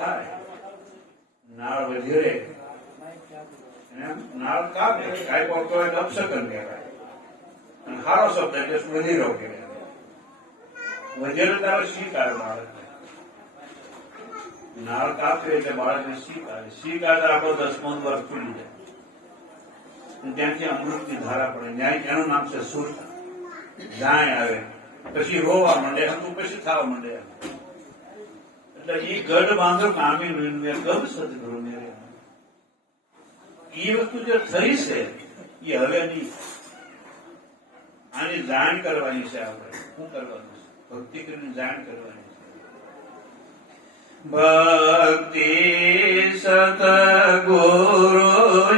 થાય, નાળ વધેરે નાળ કાપે, કાંઈ પડતો હોય તો અપશકન કહેવાય, અને સારો શબ્દ એટલે વધીરો કહેવાય. વધેરો તારે શી કાઢે બાળક, નાળ કાપે એટલે બાળકને શી કાઢે, શી કાઢે આપણો 10મો વર્ષ ખુલી જાય, ત્યાંથી અમૃતની ધારા પડે, ન્યાય એનું નામ છે સુરતા. જાય આવે પછી રોવા માંડે, હમું પછી થવા માંડે. એટલે એ ગઢ બાંધો કામી ગઢ સદગુરુ ને એ વસ્તુ જે થઈ છે એ હવે નહીં. આની જાણ કરવાની છે, આપણે શું કરવાનું છે? ભક્તિ કરીને જાણ કરવાની છે. ભક્તિ સતગુરુ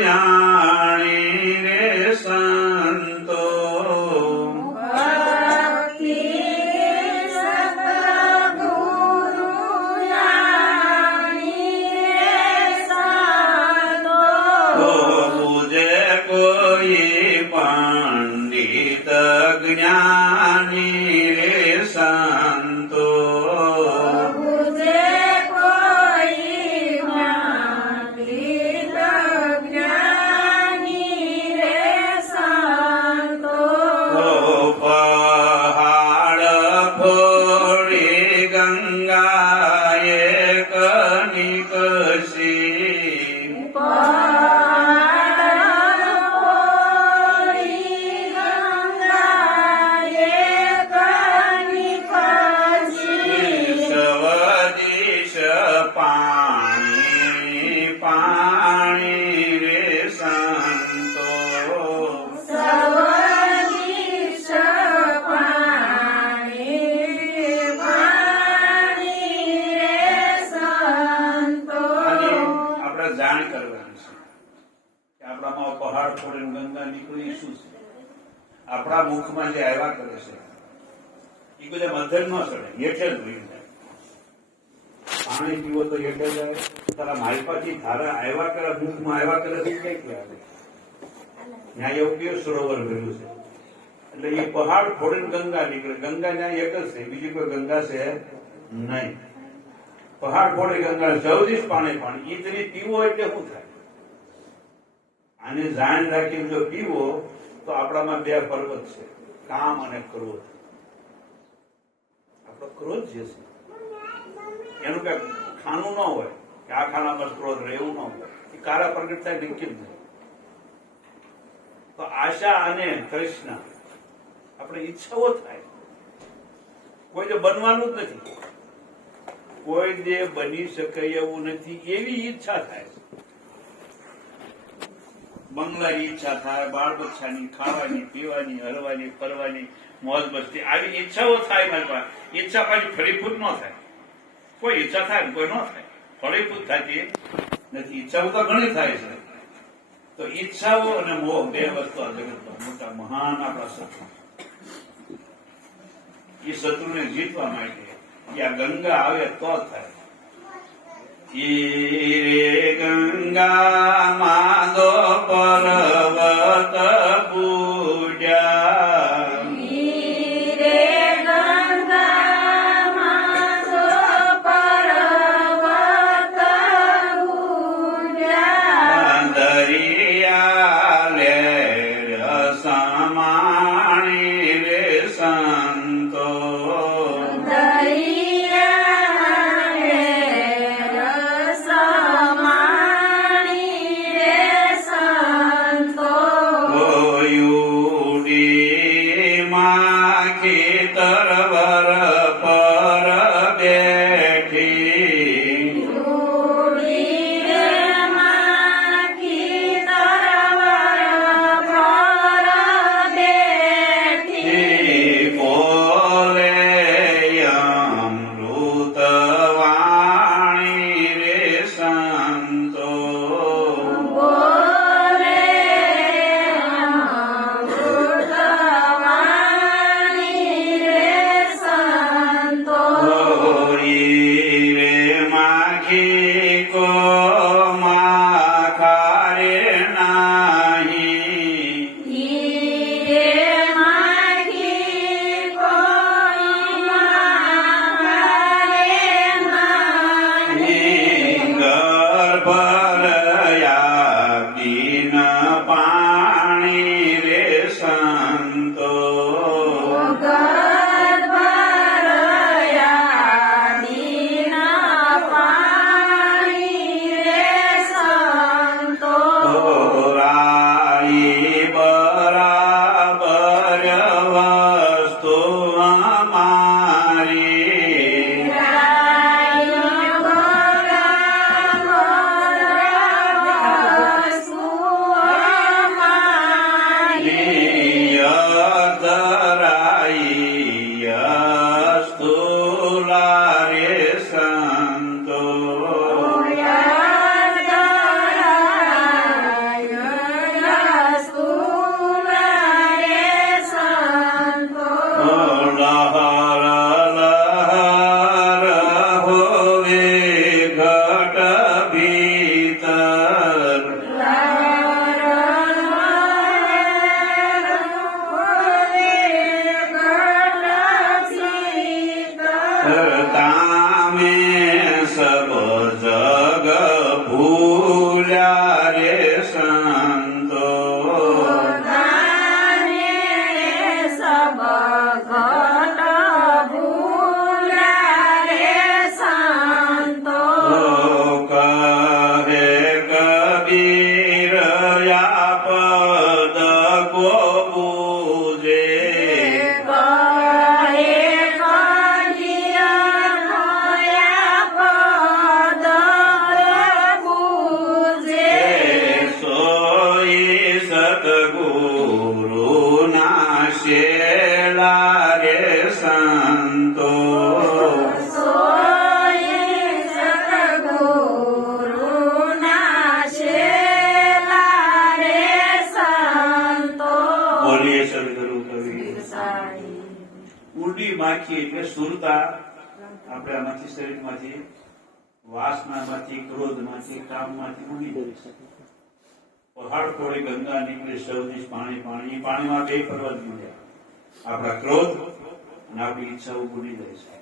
જાણી રે સંતો, પંડિત જ્ઞાની રે સંતો, પંડિત જ્ઞાની રે સંતો, પહાડ ફોડી ગંગાએ કનિકસી, પાણી પાણી રે સંતો, સવદીશ પાણી પાણી રે સંતો. આપણે જાણ કરવાની છે કે આપણામાં પહાડ ફોડીને ગંગા નીકળી શું છે. આપણા મુખમાં જે આવ્યા કરે છે એ બધા મધ્યમ ન ચડે, હેઠે જ ભરી જાય. પાણી પીવો તો હેઠે જાય, તારા માલપાથી ધારા આવ્યા કરે, મુખમાં આવ્યા કરે તો ક્યાંથી આવે? ત્યાં એવું કેવું સરોવર ભર્યું છે, એટલે એ પહાડ ફોડીને ગંગા નીકળે. ગંગા ત્યાં એક જ છે, બીજી કોઈ ગંગા છે નહીં. પહાડ ફોડી ગંગા, જવદીશ પાણી પાણી. એ તમે પીવો એટલે શું થાય? આને જાણ રાખીને જો પીવો તો આપણામાં બે પર્વત છે, કામ અને ક્રોધ. આપણો ક્રોધ જે છે એનું કઈ ખાનું ન હોય કે આ ખાનામાં ક્રોધ રહે, એવું ન હોય. એ કારા પ્રગટ થાય નક્કી જ નહીં. તો આશા અને તૃષ્ણા આપણે ઈચ્છાઓ થાય. કોઈ જે બનવાનું જ નથી, કોઈ જે બની શકે એવું નથી, એવી ઈચ્છા થાય. બંગલાની ઈચ્છા થાય, બાળ બચ્ચાની, ખાવાની, પીવાની, હરવાની, ફરવાની, મોજ મસ્તી, આવી ઈચ્છાઓ થાય મારી પાસે. ઈચ્છા પાછી ફળીભૂત ન થાય. કોઈ ઈચ્છા થાય કોઈ ન થાય, ફળીભૂત થતી નથી. ઈચ્છાઓ તો ઘણી થાય છે. તો ઈચ્છાઓ અને મોહ બે વસ્તુ આ જગતમાં મોટા મહાન આપણા શત્રુ. એ શત્રુને જીતવા માટે આ ગંગા આવે તો થાય. રે ગંગા માદો પર્વત પૂજ્યા, રે ગંગા માધો પર્વત પૂજ્યા, દરિયા લે રસમાણી રે સંતો, તરવર પર બેઠી, માખી તરવર પર બેઠી, બોલે અમૃત વાણી રે સંતો, કો માખારે નાહી, માખી કોઈ માખે નહીં, માખી એટલે સુરતા આપણે આમાંથી શરીરમાંથી વાસનામાંથી ક્રોધમાંથી કામમાંથી ઉડી જાય છે. પહાડ થોડી ગંગા નીકળી સૌથી પાણી પાણી પાણીમાં બે પર્વત મળ્યા આપણા ક્રોધ અને આપણી ઈચ્છાઓ ભૂલી જાય છે.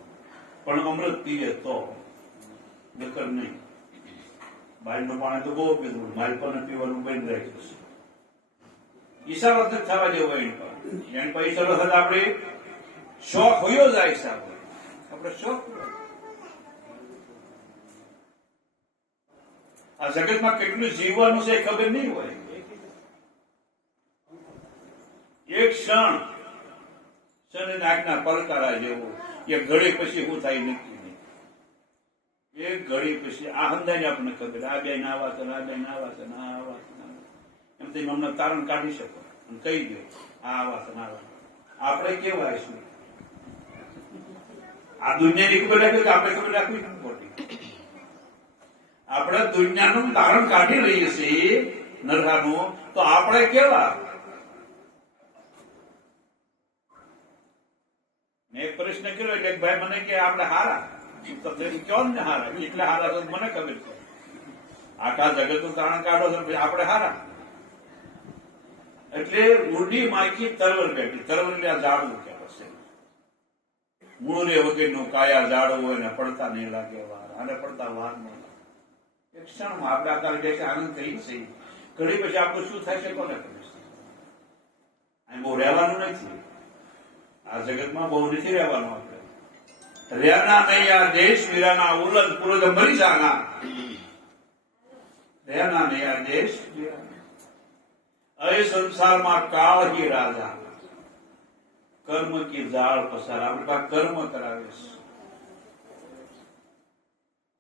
પણ અમૃત પીએ તો નકર નહીં. બહારનું પાણી તો બહુ પીધું માલપાને પીવાનું બંધ રાખ્યું છે. ઈશારો નથી થવા જેવો એની પર ઈશારો થતા આપણે શોખ હોયો જાય છે. આપણે શોખ આ જગતમાં કેટલું જીવવાનું છે ખબર નહીં હોય. એક ક્ષણ નાકના પલકારા જેવું કે ઘડી પછી શું થાય નક્કી નહીં. એક ઘડી પછી આ હંદાઈને આપણને ખબર આ બે ના વાત આ બે ના વાત ના વાત એમ તમે અમને તારણ કાઢી શકો અને કહી દો આ વાત ના વાત. આપણે કેવા આવીશું આ દુનિયાની ખબર રાખ્યું કે આપણે ખબર રાખવી નથી પડતી. આપણે દુનિયાનું તારણ કાઢી લઈએ છીએ નરહાનું તો આપણે કેવા. મેં એક પ્રશ્ન કર્યો એટલે ભાઈ મને કે આપણે હારા કેવો ને હારા એટલે હારા તો મને ખબર છે. આખા જગતનું તારણ કાઢો છો આપણે હારા. એટલે ઉડી માખી તરવર બેઠી. તરવર એટલે આ ઝાડવું કહેવાય છે. મૂળે વગરનું કાયા ઝાડવું હોય ને પડતા નહીં લાગે વાર અને પડતા વાર નહીં લાગે. એક ક્ષણમાં આપણે આકાર દેશે આનંદ કરી છે. ઘડી પછી આપણું શું થાય છે કોને ખબર છે. અહીં બહુ રહેવાનું નથી. આ જગતમાં બહુ નથી રહેવાનું. આપણે રહેના નહીં આ દેશ વીરાના ઉલન પુરદ મરી જાના. રહેના નહીં આ દેશ એ સંસારમાં કાળ કી રાજા કર્મ કી જાળ પસાર. આપણે પાસે કર્મ કરાવે છે.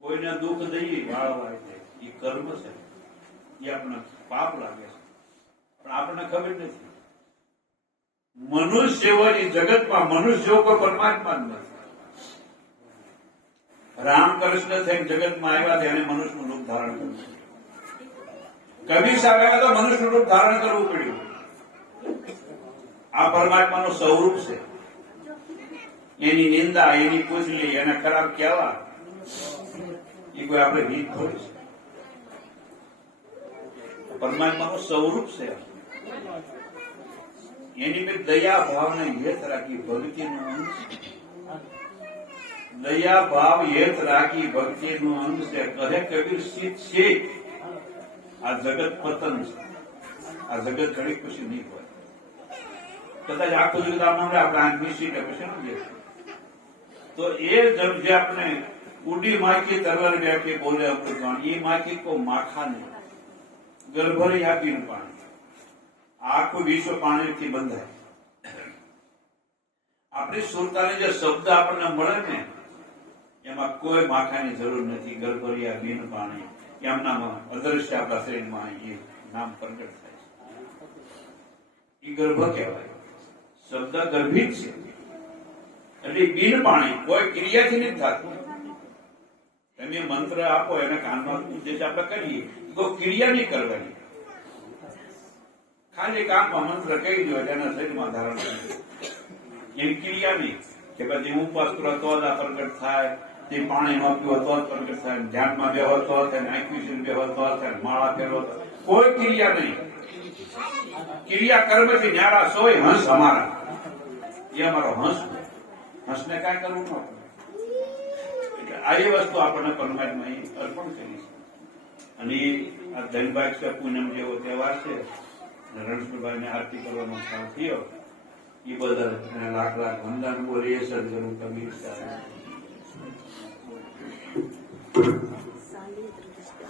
કોઈને દુઃખ દઈએ વાળવા એ કર્મ છે. એ આપણને પાપ લાગે છે પણ આપણને ખબર નથી. મનુષ્ય જેવાની જગતમાં મનુષ્ય જેવો કોઈ પરમાત્મા જ નથી. રામકૃષ્ણ થઈને જગતમાં આવ્યા તેને મનુષ્યનું રૂપ ધારણ કર્યું. કબીર સાહેબ આવ્યા તો મનુષ્યનું રૂપ ધારણ કરવું પડ્યું. આ પરમાત્માનું સ્વરૂપ છે. એની નિંદા એની પૂછલી એને ખરાબ કહેવા એ કોઈ આપણે રીત થોડી છે. પરમાત્માનું સ્વરૂપ છે. એની મેં દયા ભાવને હેત રાખી ભક્તિનું અંશ. દયા ભાવ હેત રાખી ભક્તિનું અંશ છે. કહે કબીર શીત છે આ જગત પતન છે. આ જગત ઘડી પછી નહીં હોય. કદાચ આખું જગત આપણે આંખની સીટ પછી તો એ જે આપણે ઉડી માખી તરવર બેઠી બોલે અમૃતવાણ એ માખી કો માખા નહીં ગર્ભરી આપીનું પાણી. આખું વિશ્વ પાણીથી બંધાય. આપણી સુરતાને જે શબ્દ આપણને મળે ને એમાં કોઈ માખાની જરૂર નથી. ગર્ભરિયા બીન પાણી એમનામાં અદ્રશ્ય આપણા શરીરમાં એ નામ પ્રગટ થાય છે. એ ગર્ભ કહેવાય. શબ્દ ગર્ભિત છે એટલે બીન પાણી કોઈ ક્રિયાથી નથી થતું. તમે મંત્ર આપો એને કાનમાં ઉદ્દેશ આપણે કરીએ કોઈ ક્રિયા નહીં કરવાની. ખાલી કામમાં મંત્ર કહી દો એના શરીરમાં ધારણ કરે. એની ક્રિયા નહીં કે પછી ઉપવાસ કરો તો જ આ પ્રગટ થાય. તે પાણી ન પીવો તો જ પ્રગટ થાય. ધ્યાનમાં બેહો તો થાય. આંખી બેહો તો થાય. માળા ફેરવો તો કોઈ ક્રિયા નહીં. ક્રિયા કર્મથી ન્યારા સોય હંસ અમારા. એ અમારો હંસ. હંસને કાંઈ કરવું ન પડે. આ એ વસ્તુ આપણને પરમાત્મા અર્પણ કરી છે. અને આ ધનભાગ પૂનમ જેવો તહેવાર છે. રણછોડભાઈને આરતી કરવાનો ખ્યાલ થયો એ બદલ લાખ લાખ વંદન બોલીએ સદગુરુ કબીર સાહેબ.